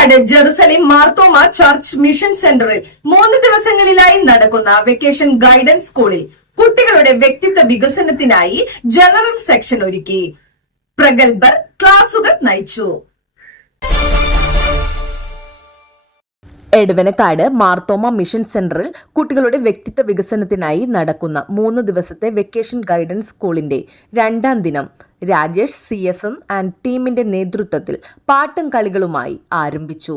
Edavanakkad Jerusalem Marthoma church mission സെന്ററിൽ മൂന്ന് ദിവസങ്ങളിലായി നടക്കുന്ന വെക്കേഷൻ ഗൈഡൻസ് സ്കൂളിൽ കുട്ടികളുടെ വ്യക്തിത്വ വികസനത്തിനായി ജനറൽ സെക്ഷൻ ഒരുക്കി. പ്രഗത്ഭർ ക്ലാസുകൾ നയിച്ചു. എടവനക്കാട് മാർത്തോമ മിഷൻ സെന്ററിൽ കുട്ടികളുടെ വ്യക്തിത്വ വികസനത്തിനായി നടക്കുന്ന മൂന്ന് ദിവസത്തെ വെക്കേഷൻ ഗൈഡൻസ് സ്കൂളിന്റെ രണ്ടാം ദിനം. Rajesh C S M and ടീമിന്റെ നേതൃത്വത്തിൽ പാട്ടും കളികളുമായി ആരംഭിച്ചു.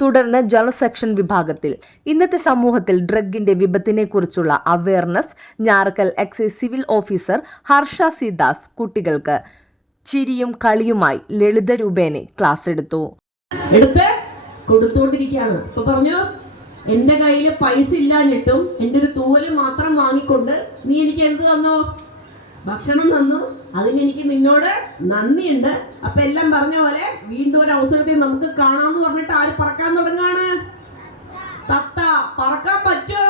തുടർന്ന് ജനറൽ സെക്ഷൻ വിഭാഗത്തിൽ ഇന്നത്തെ സമൂഹത്തിൽ ഡ്രഗിന്റെ വിപത്തിനെക്കുറിച്ചുള്ള awareness Njarakkal excise civil officer Harsha C Das കുട്ടികൾക്ക് ചിരിയും കളിയുമായി ലളിത രൂപേനെ ക്ലാസ് എടുത്തു. എടുത്ത് കൊടുത്തോണ്ടിരിക്കുകയാണ്. ഇപ്പൊ പറഞ്ഞു എന്റെ കയ്യിൽ പൈസ ഇല്ലാഞ്ഞിട്ടും എന്റെ ഒരു തൂവൽ മാത്രം വാങ്ങിക്കൊണ്ട് നീ എനിക്ക് എന്ത് തന്നോ? ഭക്ഷണം തന്നു. അതിന് എനിക്ക് നിന്നോട് നന്ദിയുണ്ട്. അപ്പൊ എല്ലാം പറഞ്ഞ പോലെ വീണ്ടും ഒരു അവസരത്തിൽ നമുക്ക് കാണാന്ന് പറഞ്ഞിട്ട് ആര് പറക്കാൻ തുടങ്ങാണ്? തത്ത പറക്കാൻ പറ്റോ?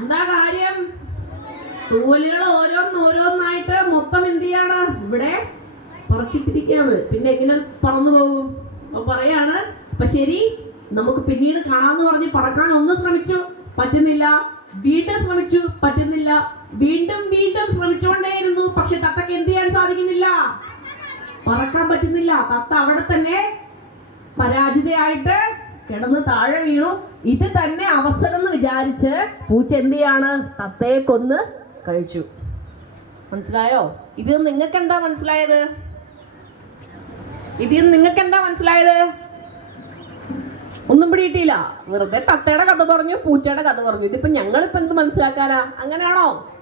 എന്താ കാര്യം? തൂവലുകൾ ഓരോന്ന് ഓരോന്നായിട്ട് മൊത്തം എന്ത് ചെയ്യാണ്? ഇവിടെ പറിച്ചിട്ടിരിക്കുകയാണ്. പിന്നെ എങ്ങനെ പറന്നു പോകും? അപ്പൊ പറയാണ് അപ്പൊ ശരി നമുക്ക് പിന്നീട് കാണാന്ന് പറഞ്ഞ് പറക്കാൻ ഒന്ന് ശ്രമിച്ചു പറ്റുന്നില്ല. വീണ്ടും ശ്രമിച്ചു പറ്റുന്നില്ല. വീണ്ടും വീണ്ടും ശ്രമിച്ചുകൊണ്ടേയിരുന്നു. പക്ഷെ തത്തക്ക് എന്ത് ചെയ്യാൻ സാധിക്കുന്നില്ല? പറക്കാൻ പറ്റുന്നില്ല. തത്ത അവിടെ തന്നെ പരാജിതയായിട്ട് കിടന്ന് താഴെ വീണു. ഇത് തന്നെ അവസരം എന്ന് വിചാരിച്ച് പൂച്ച എന്ത് ചെയ്യാണ്? തത്തയെ കൊന്ന് കഴിച്ചു. മനസ്സിലായോ? ഇത് നിങ്ങൾക്ക് എന്താ മനസ്സിലായത്? ഇതിൽ നിങ്ങൾക്ക് എന്താ മനസ്സിലായത്? ഒന്നും പിടിയിട്ടില്ല. വെറുതെ തത്തയുടെ കഥ പറഞ്ഞു പൂച്ചയുടെ കഥ പറഞ്ഞു. ഇതിപ്പോ ഞങ്ങളിപ്പോ എന്ത് മനസ്സിലാക്കാനാ? അങ്ങനെയാണോ?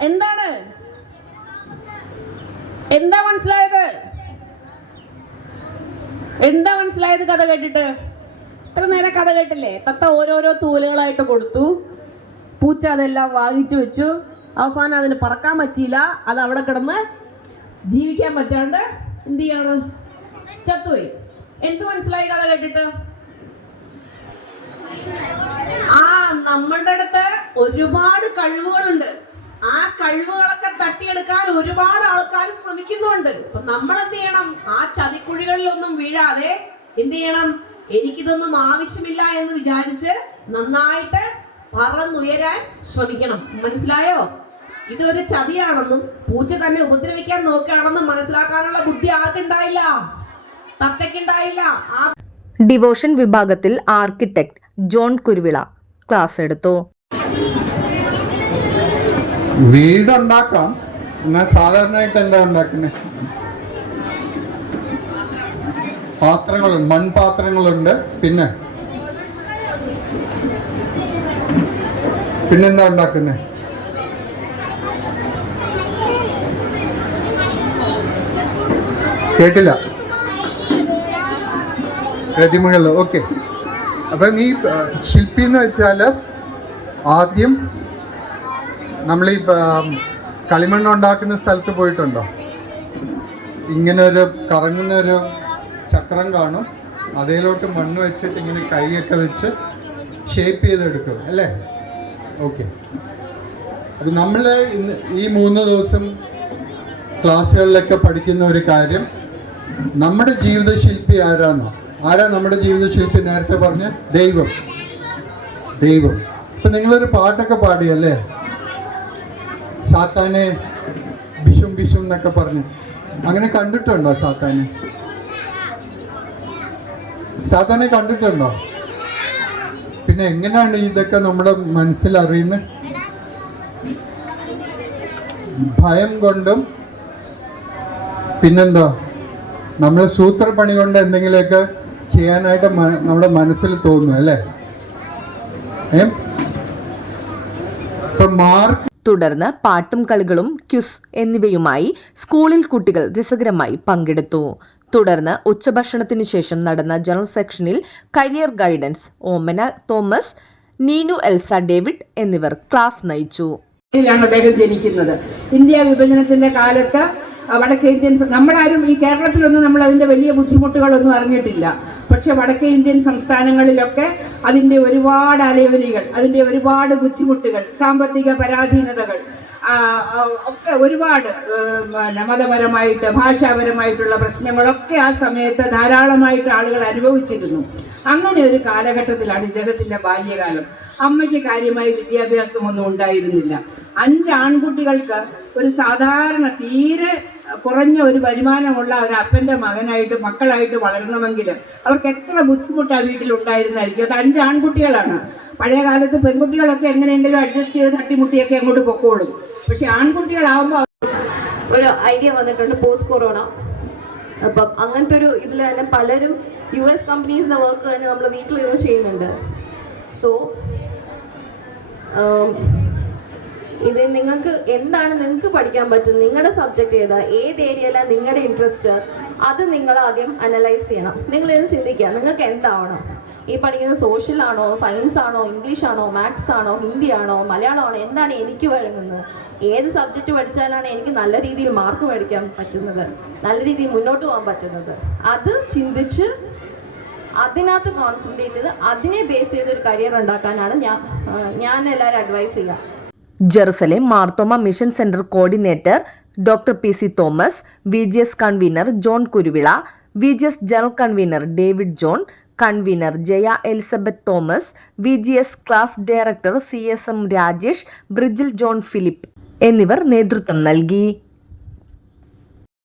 എന്താണ്? എന്താ മനസ്സിലായത്? എന്താ മനസ്സിലായത് കഥ കേട്ടിട്ട്? ഇത്ര നേരം കഥ കേട്ടില്ലേ? തത്ത ഓരോരോ തൂലുകളായിട്ട് കൊടുത്തു. പൂച്ച അതെല്ലാം വാങ്ങിച്ചു വെച്ചു. അവസാനം അതിന് പറക്കാൻ പറ്റിയില്ല. അത് അവിടെ കിടന്ന് ജീവിക്കാൻ പറ്റാണ്ട് എന്ത് ചെയ്യാണ്? ചത്തുപോയി. എന്ത് മനസ്സിലായി കഥ കേട്ടിട്ട്? ആ നമ്മളുടെ അടുത്ത് ഒരുപാട് കഴിവുകളുണ്ട്. ആ കഴിവുകളൊക്കെ തട്ടിയെടുക്കാൻ ഒരുപാട് ആൾക്കാർ ശ്രമിക്കുന്നുണ്ട്. അപ്പൊ നമ്മൾ എന്ത് ചെയ്യണം ആ ചതിക്കുഴികളിലൊന്നും വീഴാതെ എന്ത് ചെയ്യണം എനിക്കിതൊന്നും ആവശ്യമില്ല എന്ന് വിചാരിച്ച് നന്നായിട്ട് പറന്നുയരാൻ ശ്രമിക്കണം. മനസ്സിലായോ? ഇതൊരു ചതിയാണെന്നും പൂച്ച തന്നെ ഉപദ്രവിക്കാൻ നോക്കുകയാണെന്നും മനസ്സിലാക്കാനുള്ള ബുദ്ധി ആർക്കുണ്ടായില്ല? തത്തയ്ക്കുണ്ടായില്ല. ആ ഡിവോഷൻ വിഭാഗത്തിൽ ആർക്കിടെക്ട് ജോൺ കുരുവിള ക്ലാസ് എടുത്തു. വീടുണ്ടാക്കാം. എന്നാൽ സാധാരണയായിട്ട് എന്താ ഉണ്ടാക്കുന്നത് പാത്രങ്ങൾ മൺപാത്രങ്ങളുണ്ട്. പിന്നെ? പിന്നെന്താ ഉണ്ടാക്കുന്നത് കേട്ടില്ല. പ്രതിമകൾ ഓക്കെ. അപ്പം ഈ ശില്പി എന്ന് വെച്ചാൽ ആദ്യം നമ്മൾ ഈ കളിമണ്ണ് ഉണ്ടാക്കുന്ന സ്ഥലത്ത് പോയിട്ടുണ്ടോ? ഇങ്ങനെ ഒരു കറങ്ങുന്ന ഒരു ചക്രം കാണും. അതിലോട്ട് മണ്ണ് വെച്ചിട്ട് ഇങ്ങനെ കൈയൊക്കെ വെച്ച് ഷേപ്പ് ചെയ്തെടുക്കും അല്ലേ? ഓക്കെ. അപ്പം നമ്മൾ ഇന്ന് ഈ മൂന്ന് ദിവസം ക്ലാസ്സുകളിലൊക്കെ പഠിക്കുന്ന ഒരു കാര്യം നമ്മുടെ ജീവിതശില്പി ആരാന്നോ? ആരാ നമ്മുടെ ജീവിതശില്പി നേരത്തെ പറഞ്ഞ? ദൈവം. ദൈവം. ഇപ്പം നിങ്ങളൊരു പാട്ടൊക്കെ പാടിയല്ലേ? സാത്താനെ ബിഷും ബിഷും എന്നൊക്കെ പറഞ്ഞു. അങ്ങനെ കണ്ടിട്ടുണ്ടോ സാത്താനെ? സാത്താനെ കണ്ടിട്ടുണ്ടോ? പിന്നെ എങ്ങനെയാണ് ഇതൊക്കെ നമ്മുടെ മനസ്സിൽ അറിയുന്നത് ഭയം കൊണ്ടും പിന്നെന്തോ? നമ്മൾ സൂത്രപ്പണി കൊണ്ട് എന്തെങ്കിലുമൊക്കെ ചെയ്യാനായിട്ട് നമ്മുടെ മനസ്സിൽ തോന്നും അല്ലേ? ഏ? ഇപ്പൊ മാർക്ക് തുടർന്ന് പാട്ടും കളികളും ക്യുസ് എന്നിവയുമായി സ്കൂളിൽ കുട്ടികൾ രസകരമായി പങ്കെടുത്തു. തുടർന്ന് ഉച്ചഭക്ഷണത്തിനു ശേഷം നടന്ന ജനറൽ സെക്ഷനിൽ career guidance Omana Thomas Neenu Elsa David എന്നിവർ ക്ലാസ് നയിച്ചു. അദ്ദേഹം ജനിക്കുന്നത്. ഇന്ത്യ വിഭജനത്തിന്റെ കാലത്ത് വടക്കേ ഇന്ത്യൻ നമ്മളാരും ഈ കേരളത്തിലൊന്നും നമ്മൾ അതിന്റെ വലിയ ബുദ്ധിമുട്ടുകളൊന്നും അറിഞ്ഞിട്ടില്ല. പക്ഷെ വടക്കേ ഇന്ത്യൻ സംസ്ഥാനങ്ങളിലൊക്കെ അതിന്റെ ഒരുപാട് അലയൊലികൾ അതിന്റെ ഒരുപാട് ബുദ്ധിമുട്ടുകൾ സാമ്പത്തിക പരാധീനതകൾ ഒക്കെ ഒരുപാട് മതപരമായിട്ട് ഭാഷാപരമായിട്ടുള്ള പ്രശ്നങ്ങളൊക്കെ ആ സമയത്ത് ധാരാളമായിട്ട് ആളുകൾ അനുഭവിച്ചിരുന്നു. അങ്ങനെ ഒരു കാലഘട്ടത്തിലാണ് ഇദ്ദേഹത്തിന്റെ ബാല്യകാലം. അമ്മയ്ക്ക് കാര്യമായി വിദ്യാഭ്യാസമൊന്നും ഉണ്ടായിരുന്നില്ല. അഞ്ച് ആൺകുട്ടികൾക്ക് ഒരു സാധാരണ തീരെ കുറഞ്ഞ ഒരു വരുമാനമുള്ള ഒരു അപ്പന്റെ മകനായിട്ട് മക്കളായിട്ട് വളരണമെങ്കിൽ അവർക്ക് എത്ര ബുദ്ധിമുട്ടാണ് വീട്ടിലുണ്ടായിരുന്നായിരിക്കും. അത് അഞ്ച് ആൺകുട്ടികളാണ്. പഴയ കാലത്ത് പെൺകുട്ടികളൊക്കെ എങ്ങനെയെങ്കിലും അഡ്ജസ്റ്റ് ചെയ്ത് തട്ടിമുട്ടിയൊക്കെ അങ്ങോട്ട് പൊക്കോളും. പക്ഷെ ആൺകുട്ടികളാവുമ്പോൾ ഒരു ഐഡിയ വന്നിട്ടുണ്ട് പോസ്റ്റ് കൊറോണ അപ്പം അങ്ങനത്തെ ഒരു ഇതിൽ തന്നെ പലരും യു എസ് കമ്പനീസിന്റെ വർക്ക് തന്നെ നമ്മൾ വീട്ടിലിരുന്ന് ചെയ്യുന്നുണ്ട്. സോ ഇത് നിങ്ങൾക്ക് എന്താണ് നിങ്ങൾക്ക് പഠിക്കാൻ പറ്റും നിങ്ങളുടെ സബ്ജക്റ്റ് ഏതാ? ഏത് ഏരിയയിലാണ് നിങ്ങളുടെ ഇൻട്രസ്റ്റ് അത് നിങ്ങൾ ആദ്യം അനലൈസ് ചെയ്യണം. നിങ്ങൾ ഇത് ചിന്തിക്കുക. നിങ്ങൾക്ക് എന്താവണം? ഈ പഠിക്കുന്ന സോഷ്യൽ ആണോ സയൻസ് ആണോ ഇംഗ്ലീഷ് ആണോ മാത്സ് ആണോ ഹിന്ദി ആണോ മലയാളം ആണോ എന്താണ് എനിക്ക് വഴങ്ങുന്നത്? ഏത് സബ്ജക്റ്റ് പഠിച്ചാലാണ് എനിക്ക് നല്ല രീതിയിൽ മാർക്ക് മേടിക്കാൻ പറ്റുന്നത്? നല്ല രീതിയിൽ മുന്നോട്ട് പോകാൻ പറ്റുന്നത്? അത് ചിന്തിച്ച് അതിനകത്ത് കോൺസെൻട്രേറ്റ് ചെയ്ത് അതിനെ ബേസ് ചെയ്ത് ഒരു കരിയർ ഉണ്ടാക്കാനാണ് ഞാൻ ഞാൻ എല്ലാവരും അഡ്വൈസ് ചെയ്യുക. Jerusalem Marthoma mission centre coordinator doctor P C Thomas V G S convener John Kuruvila V G S general convener David John convener Jaya Elizabeth Thomas V G S class director C S M Rajesh Brijil John Philip എന്നിവർ നേതൃത്വം നൽകി.